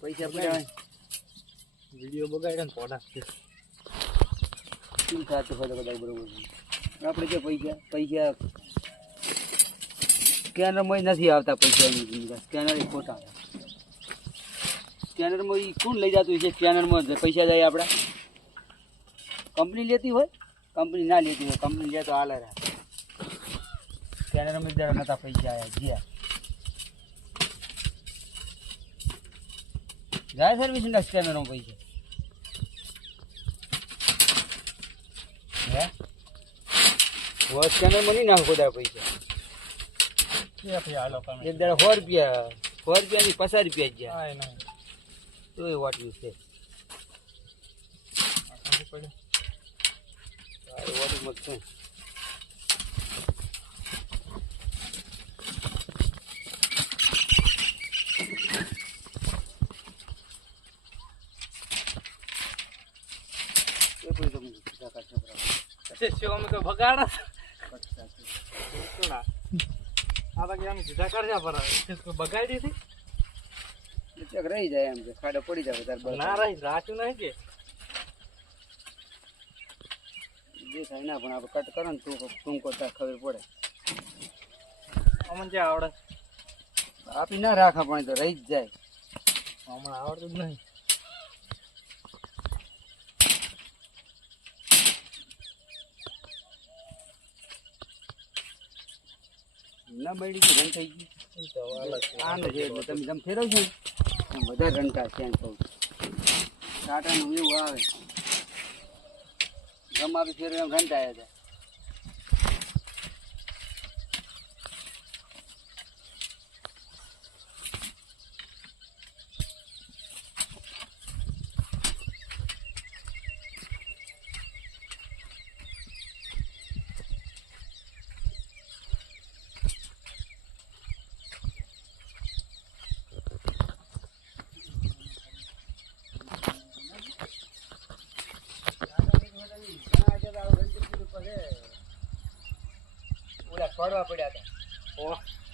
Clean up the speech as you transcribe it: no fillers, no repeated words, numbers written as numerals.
પૈસા પડ્યા વિડીયો બગાડ્યા ને પોડા શું થતું હોય તો કદાચ બરોબર આપણે કે પૈસા સ્કેનરમાં નથી આવતા પૈસા સ્કેનર ખોટા સ્કેનરમાં એ કોણ લઈ જતું છે સ્કેનરમાં પૈસા જાય આપણા કંપની લેતી હોય કંપની ના લેતી હોય કંપની લે તો હાલે રહે સ્કેનરમાં જરા નતા પૈસા આવ્યા જ્યાં જાય સર્વિસના સ્કેનરમાં પૈસા હે वो स्कैनर में नहीं ना खुदा पैसा एक दाड़ा 100 रुपया नहीं 50 रुपया गया तो ये वाटू से वाटू मत से ये कोई तुम जाकर छपरा अच्छे शो में तो भगाड़ा બગાડી ચક રહી જાય એમ કે ખાડો પડી જાય તાર ના રહી રાખ્યું નહીં કે જે થાય ના પણ આપણે કટ કરો ને તું કરતા ખબર પડે અમને જે આવડે આપી ના રાખા પણ તો રહી જ જાય હમણાં આવડતું જ નહીં ના બળી ગઈ રન થઈ ગઈ આને છે એટલે તમે જેમ ફેરવશો ને એમ વધારે રણકા છે એમ કહું ટાટાનું એવું આવે ગમ આપી ફેરવે એમ રનતા આવ્યા હતા પડવા પડ્યા હતા